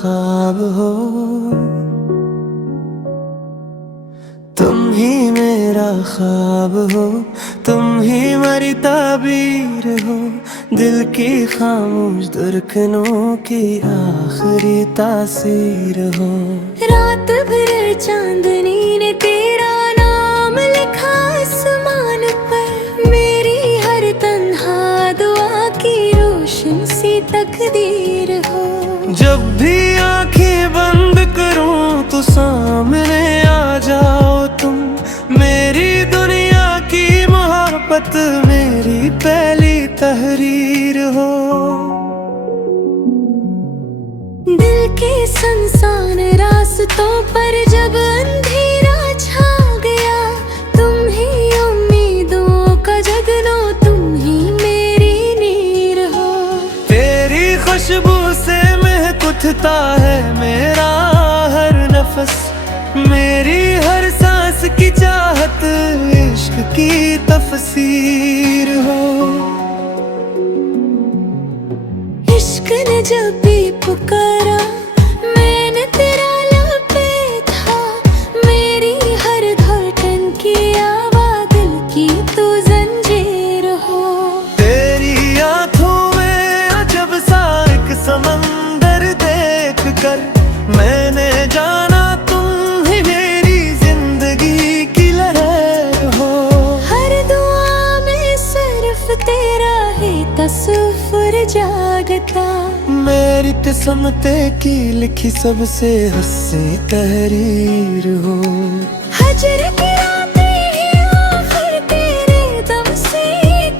ख्वाब हो, तुम ही मेरा ख्वाब हो, तुम ही मेरी ताबीर हो, दिल की खामोश धड़कनों की आखिरी तासीर हो। रात भर चांदनी ने तेरा नाम लिखा आसमान पर, मेरी हर तन्हा दुआ की रोशन सी तकदीर हो। जब भी आंखें बंद करूं तो सामने आ जाओ तुम, मेरी दुनिया की मोहब्बत मेरी पहली तहरीर हो। दिल के सुनसान रास्तों पर जब अंधेरा छा गया, तुम ही उम्मीदों का जगनो, तुम ही मेरी नीर हो। तेरी खुशबू से महकता है मेरा हर नफस, मेरी हर सांस की चाहत इश्क की तफसीर हो। इश्क ने जब भी पुकारा मैंने तेरा लबे था, मेरी हर धड़कन की आवाज़ दिल की तू जंजीर हो। तेरी आंखों में अजब सा एक समंदर देख कर मैंने जाना तुम ही मेरी जिंदगी की लहर हो। हर दुआ में सिर्फ तेरा ही तस्वुर जागता, मेरी किस्मते की लिखी सबसे हंसी तहरीर हो। हजर की रातें ही आखिर तेरे दम से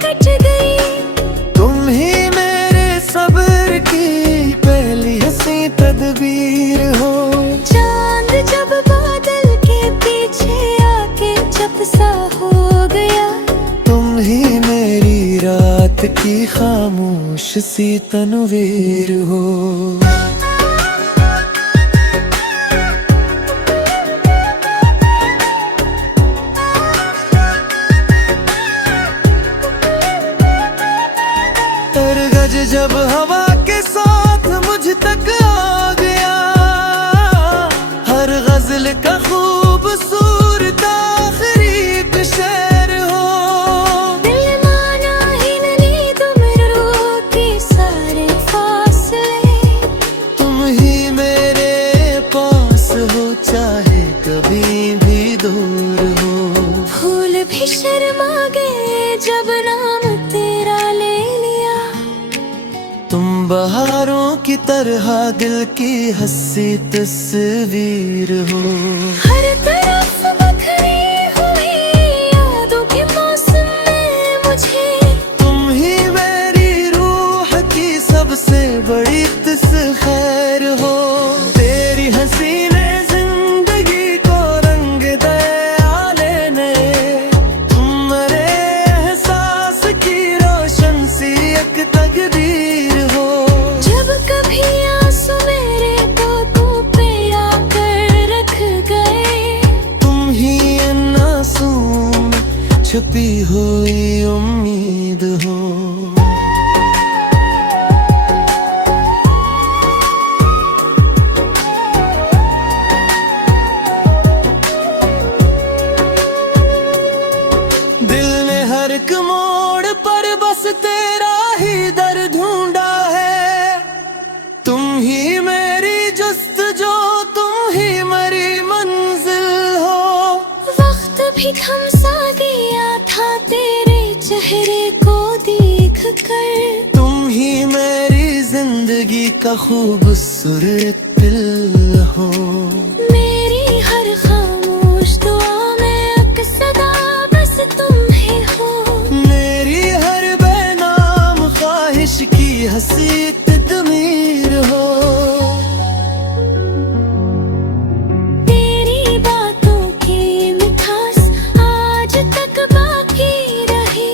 कट गई, तुम ही मेरे सब्र की पहली हंसी तदबीर हो। चांद जब बादल के पीछे आके चप सा हो गया, तुम ही मेरी रात की खामोश सी तनवीर हो। गज जब हवा के साथ मुझ तक आ गया, हर गजल का खूबसूरत आखिरी एक शेर हो। दिल माना ही नहीं तुम रूह के सारे फासले, तुम ही मेरे पास हो चाहे कभी भी दूर हो। फूल भी शर्मा गए जब नाम तेरा ले लिया, तुम बहारों की तरह दिल की हंसी तस्वीर हो। हर तरफ बखरी हुई यादों के मौसम में मुझे, तुम ही मेरी रूह की सबसे बड़ी तस्खैर हो। तेरी हंसी ने जिंदगी को रंग दया लेने, तुम मेरे एहसास की रोशन सी एक तकदीर हो। जब कभी आंसू मेरे पलकों पे आकर रख गए, तुम ही इन आंसुओं में छुपी हुई उम्मीद हो। दिल ने हर एक मोड़ पर बस तेरा ही दर ढूंढा है, तुम ही मेरी जुस्तजो, तुम ही मेरी मंजिल हो। वक्त भी थम सा गया था तेरे चेहरे को देख कर, तुम ही मेरी जिंदगी का खूबसूरत दिल हो। मेरी हर खामोश दुआ में अक्सदा बस तुम ही हो। मेरी हर बेनाम ख्वाहिश की हंसी तदमीर हो। तेरी बातों की मिठास आज तक बाकी रही,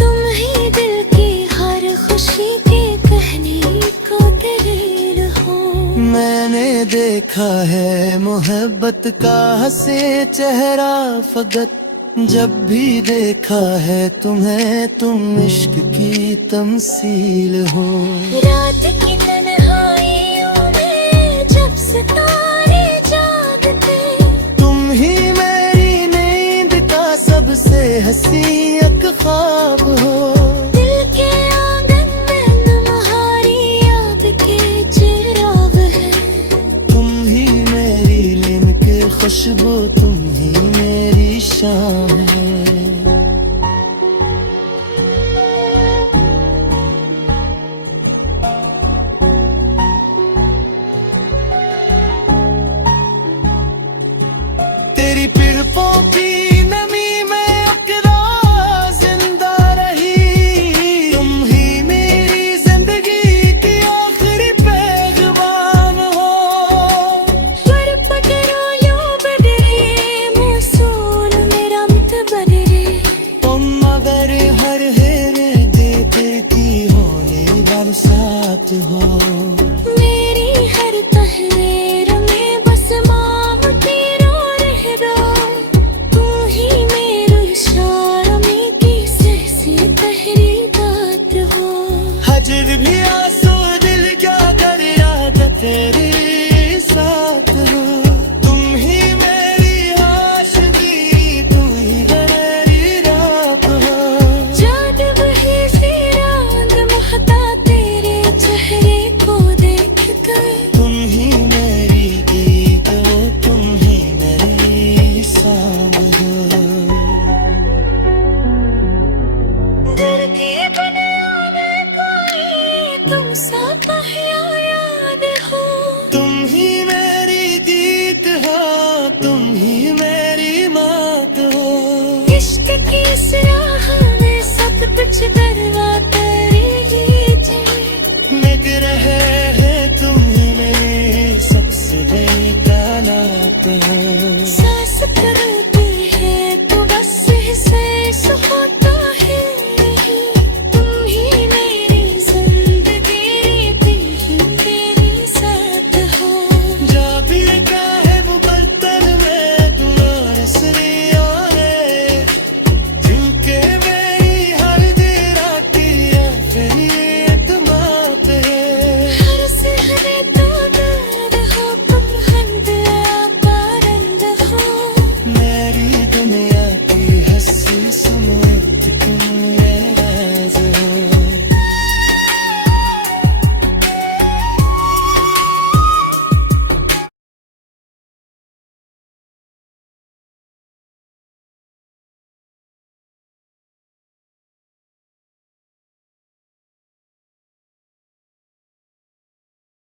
तुम ही दिल की हर खुशी के कहने को दलील हो। मैंने देखा है मोहब्बत का हंसे चेहरा फकत, जब भी देखा है तुम्हें, तुम इश्क की तमसील हो। रात की तन्हाइयों में सितारे जागते, तुम ही मेरी नींद का सबसे हसी एक ख्वाब हो। दिल के आंगन में तुम्हारी याद के चिराग है, तुम ही मेरी लिम्क खुशबू, तुम ही मेरी शान।